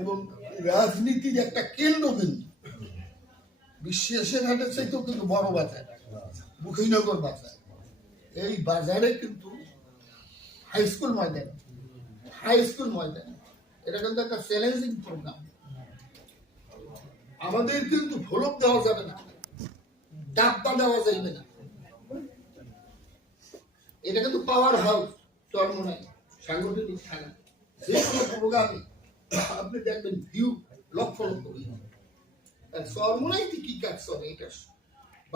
এবং রাজনীতির একটা কেন্দ্রবিন্দু বিশ্বাসের হাটের চাইতেও কিন্তু বড় বাজার, মুখিনগর বাজার। এই বাজারে কিন্তু হাই স্কুল ময়দান হাই স্কুল ময়দান। এটা কিন্তু একটা চ্যালেঞ্জিং প্রোগ্রাম আমাদের কিন্তু ভোলক দেওয়া যাবে না, ডাব্বা দেওয়া যাবে না। এটা কিন্তু পাওয়ার হাউস চরমনাই সাংগঠনিক থানা যে কোনো প্রোগ্রামে আপনি দেখবেন ভিউ লক্ষ লক্ষ কি কাজ এটা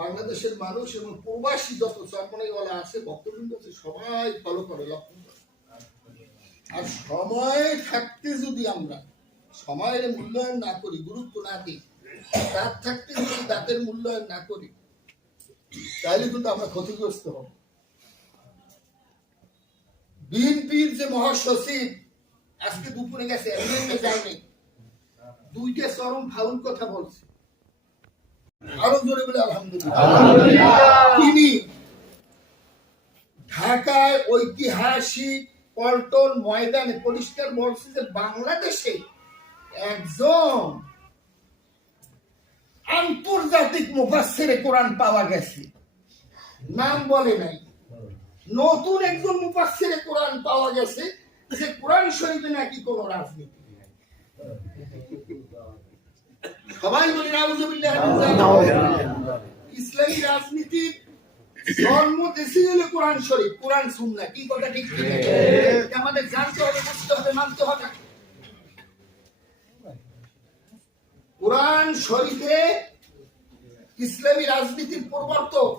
বাংলাদেশের মানুষ এবং প্রবাসী যত চরমনাইওয়ালা আছে বক্তবৃন্দ আছে, সবাই ফলো করে লক্ষ্য করে। আর সময় থাকতে যদি আমরা সময়ের মূল্যায়ন না করি, গুরুত্ব না দিই রাত থাকতে যদি দাঁতের মূল্যায়ন না করি, তাহলে কিন্তু আমরা ক্ষতিগ্রস্ত হব বিএনপির যে মহাসচিব আজকে দুপুরে গেছে আমেরিকা যায়নি। দুইটা চরম ফাউল কথা বলছে। আরও জোরে বলে আলহামদুলিল্লাহ। তিনি ঢাকায় ঐতিহাসিক পল্টন ময়দানে পরিষ্কার বলছে যে বাংলাদেশে একজন আন্তর্জাতিক মুফাসসিরে কোরআন পাওয়া গেছে। নাম বলে নাই। নতুন একজন মুফাসসিরে কোরআন পাওয়া গেছে। যে কোরআন শরীফে নাকি কোন রাজনীতি সবাই বলি ইসলামী রাজনীতির জন্ম দেশে হলো কোরআন শরীফ কোরআন কি কথা ঠিক ঠিক আমাদের জানতে হবে বুঝতে হবে মানতে হবে। কোরআন শরীফে ইসলামী রাজনীতির প্রবর্তক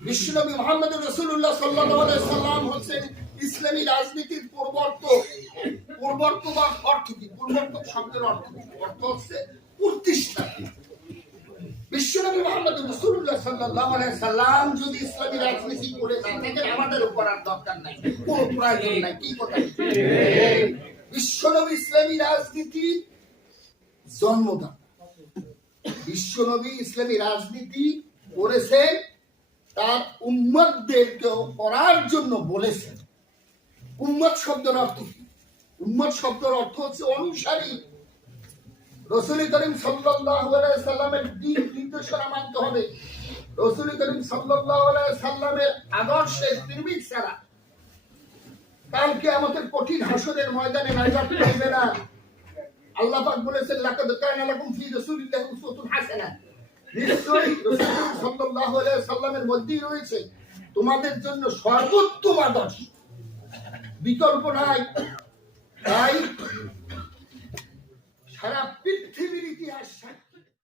বিশ্বনবী মোহাম্মদ রসুল্লাহ সাল্লাহ সাল্লাম হচ্ছেন ইসলামী রাজনীতির প্রবর্তক প্রবর্তক আর অর্থ কি প্রবর্তক শব্দের অর্থ। হচ্ছে প্রতিষ্ঠা। বিশ্বনবী মোহাম্মদ রসুল্লাহ সাল্লাহ সাল্লাম যদি ইসলামী রাজনীতি করে না থাকেন, আমাদের উপর আর দরকার নাই। প্রয়োজন নাই। কি কথা? বিশ্বনবী ইসলামী রাজনীতি জন্মদান বিশ্বনবী ইসলামী রাজনীতি করেছেন, তার উম্মতদেরকেও করার জন্য বলেছেন। উম্মত শব্দের অর্থ কি? উম্মত শব্দের অর্থ হচ্ছে অনুসারী। রসুল করিম সাল্লামের দিন নির্দেশনা মানতে হবে। রসুল করিম সাল্লামের আদর্শের নির্মিত ছাড়া কালকে আমাদের কঠিন ময়দানে নাজাত না। আল্লাহ পাক বলেছেন, লাকাদ কানা লাকুম ফি উসওয়াতুন হাসানা। নিশ্চয়ই সাল্লাল্লাহু আলাইহি সাল্লামের মধ্যেই রয়েছে। তোমাদের জন্য সর্বোত্তম আদর্শ। বিকল্প নাই।